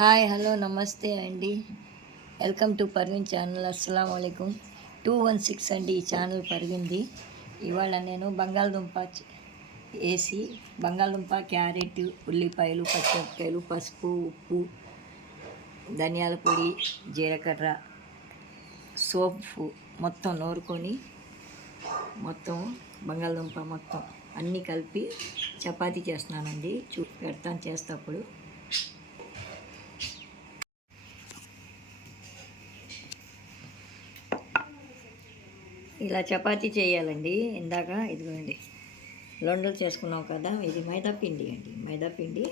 Hi hello నమస్తే అండి. Welcome to Parveen channel. అస్సలం అయికం. 216 అండి ఈ ఛానల్ పర్వింది. ఇవాళ నేను బంగాళదుంప, క్యారెట్, ఉల్లిపాయలు, పచ్చిమిరపకాయలు, పసుపు, ఉప్పు, ధనియాల పొడి, జీలకర్ర, సోపు మొత్తం నూరుకొని మొత్తం బంగాళదుంప మొత్తం అన్నీ కలిపి చపాతీ చేస్తున్నానండి. పెడతాను చేసేటప్పుడు. ఇలా చపాతీ చేయాలండి. ఇందాక ఇదిగోండి లొండలు చేసుకున్నాం కదా, ఇది మైదాపిండి అండి. మైదాపిండి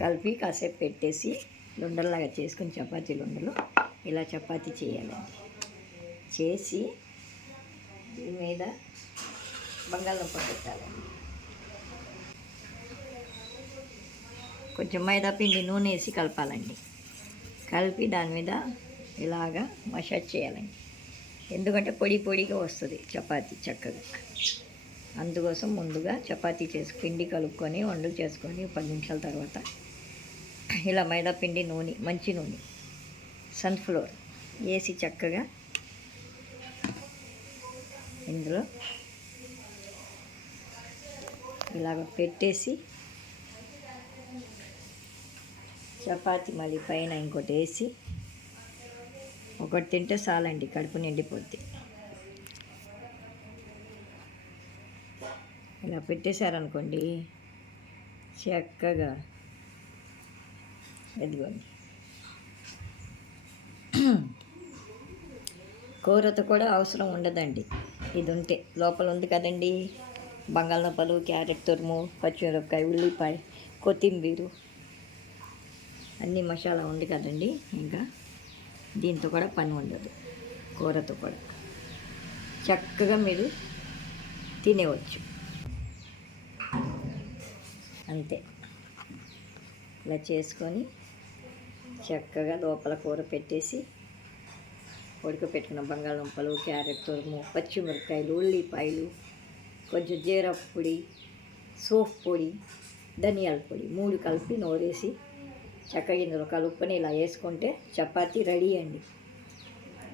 కలిపి కాసేపు పెట్టేసి లొండల్లాగా చేసుకుని చపాతీ లొండలు ఇలా చపాతీ చేయాలండి. చేసి దీని మీద బంగాళదుంప పెట్టాలండి. కొంచెం మైదాపిండి నూనె వేసి కలపాలండి. కలిపి దాని మీద ఇలాగా మసాజ్ చేయాలండి. ఎందుకంటే పొడిగా వస్తుంది చపాతీ చక్కగా. అందుకోసం ముందుగా చపాతీ పిండి కలుపుకొని వండలు చేసుకొని 10 నిమిషాల తర్వాత ఇలా మైదాపిండి నూనె, మంచి నూనె, సన్ఫ్లవర్ వేసి చక్కగా ఇందులో ఇలాగ పెట్టేసి చపాతీ మళ్ళీ పైన ఇంకోటి వేసి ఒకటి తింటే చాలండి, కడుపు నిండిపోద్ది. ఇలా పెట్టేశారనుకోండి చక్కగా ఎదిగోండి. కూరతో కూడా అవసరం ఉండదండి. ఇది ఉంటే లోపల ఉంది కదండి, బంగాళదుంపలు, క్యారెట్ తురుము, పచ్చిమిరపకాయ, ఉల్లిపాయ, కొత్తిమీర అన్నీ మసాలా ఉంది కదండి. ఇంకా దీంతో కూడా పని ఉండదు. కూరతో కూడా చక్కగా మీరు తినేవచ్చు. అంతే. ఇలా చేసుకొని చక్కగా లోపల కూర పెట్టేసి ఉడకపెట్టుకున్న బంగాళదుంపలు, క్యారెట్ తురుము, పచ్చిమిరపకాయలు, ఉల్లిపాయలు, కొంచెం జీరా పొడి, సోప్ పొడి, ధనియాల పొడి 3 కలిపి నూరేసి చక్కగా ఇందులో కలుపుకొని ఇలా వేసుకుంటే చపాతీ రెడీ అండి.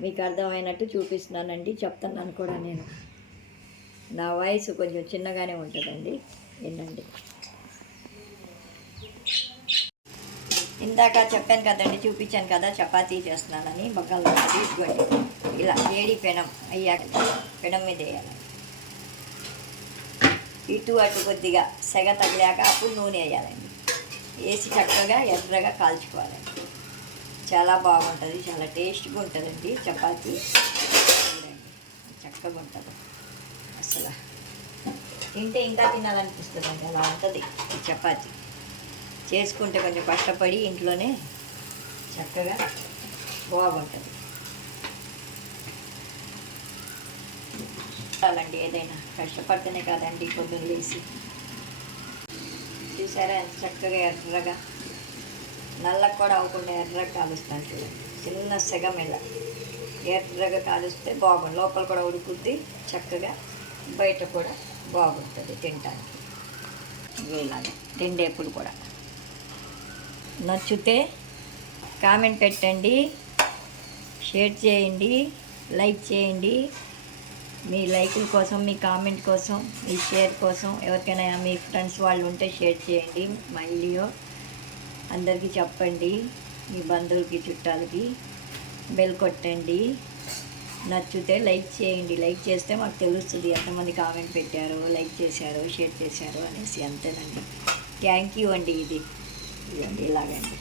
మీకు అర్థమైనట్టు చూపిస్తున్నానండి, చెప్తున్నాను కూడా నేను. నా వాయిస్ కొంచెం చిన్నగానే ఉంటుందండి, వినండి. ఇందాక చెప్పాను కదండి, చూపించాను కదా చపాతీ చేస్తున్నానని. బంగాళదుంప తీసుకోండి, ఇలా వేడి పెనం అయ్యాక పెనం మీద వేయాలి. ఇటు అటు కొద్దిగా సెగ తగిలాక అప్పుడు నూనె వేయాలండి. వేసి చక్కగా ఎర్రగా కాల్చుకోవాలండి. చాలా బాగుంటుంది, చాలా టేస్ట్గా ఉంటుందండి చపాతీ. చక్కగా ఉంటుంది అసలు. తింటే ఇంకా తినాలనిపిస్తుందండి, అలా ఉంటుంది ఈ చపాతీ. చేసుకుంటే కొంచెం కష్టపడి ఇంట్లోనే చక్కగా బాగుంటుంది. చాలండి, ఏదైనా కష్టపడితేనే కదండి పొద్దున్న లేసి. చూసారా ఎంత చక్కగా ఎర్రగా, నల్లగా కూడా అవ్వకుండా ఎర్రగా కాలుస్తాను చూడండి. చిన్న సెగ మీద ఎర్రగా కాలుస్తే బాగుంది. లోపల కూడా ఉడుకుద్ది చక్కగా, బయట కూడా బాగుంటుంది తినడానికి. ఇలాగే తిండేప్పుడు కూడా. నచ్చితే కామెంట్ పెట్టండి, షేర్ చేయండి, లైక్ చేయండి. మీ లైకుల కోసం, మీ కామెంట్ కోసం, మీ షేర్ కోసం ఎవరికైనా మీ ఫ్రెండ్స్ వాళ్ళు ఉంటే షేర్ చేయండి. మా వీడియో అందరికీ చెప్పండి, మీ బంధువులకి, చుట్టాలకి. బెల్ కొట్టండి. నచ్చితే లైక్ చేయండి. లైక్ చేస్తే మాకు తెలుస్తుంది ఎంతమంది కామెంట్ పెట్టారో, లైక్ చేశారో, షేర్ చేశారో అనేసి. అంతేనండి. థ్యాంక్ యూ అండి. ఇదండి ఇలాగండి.